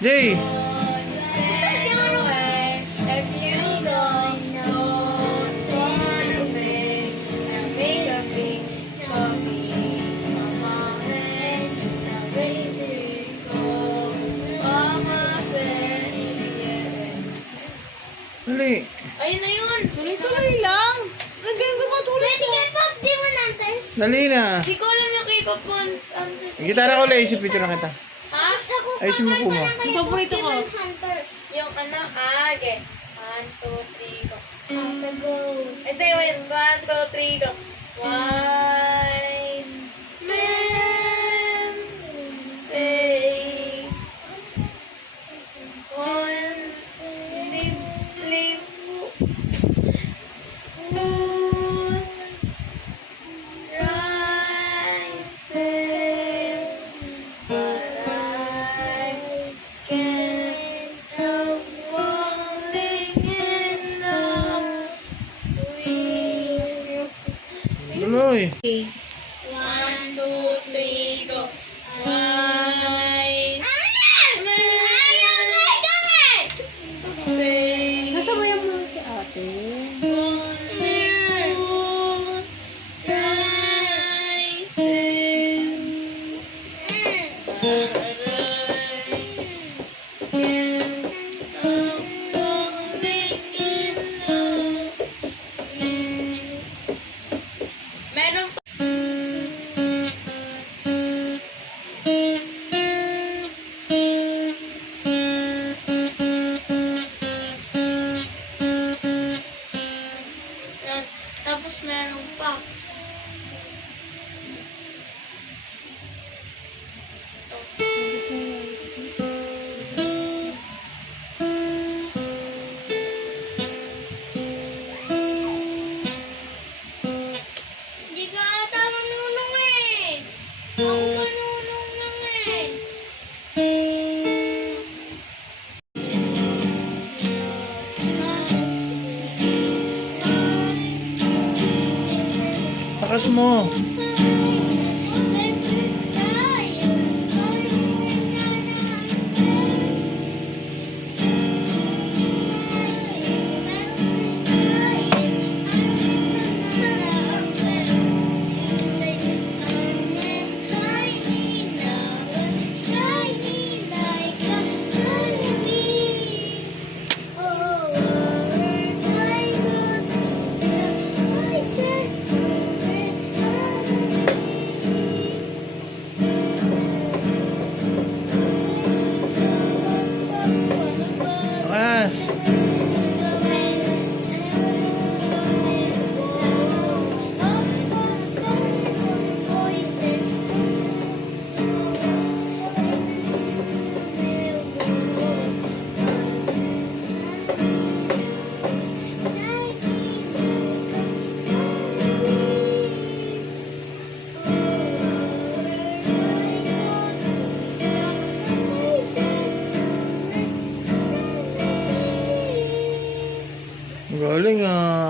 Jay! Dali. Ayun na yun. Tuloy-tuloy lang. Ganun ko pa tuloy Pwede ko. K-pop, di mo nantes. Dali na. Hindi ko alam yung K-pop ones. Gitara ko lang, isip picture lang kita. Ha? Gusto ko Ayusin mo po mo. Yung paborito ko. Hunters. Yung ano? Okay. 1, 2, 3, go. Sa go. Hindi, wait. 1, 2, 3, go. Wise men say once live moon rising, but I can't help falling in love with you. Tuloy. 1, 2, 3, go. Wise men say Nasabayan mo si ate. moon rising, but I can't help falling in love with you. Meron pa. Yan. Tapos meron pa. Hindi ka ata manunong eh. Ako manunong lang eh. Takas mo. Takas. Galing ah.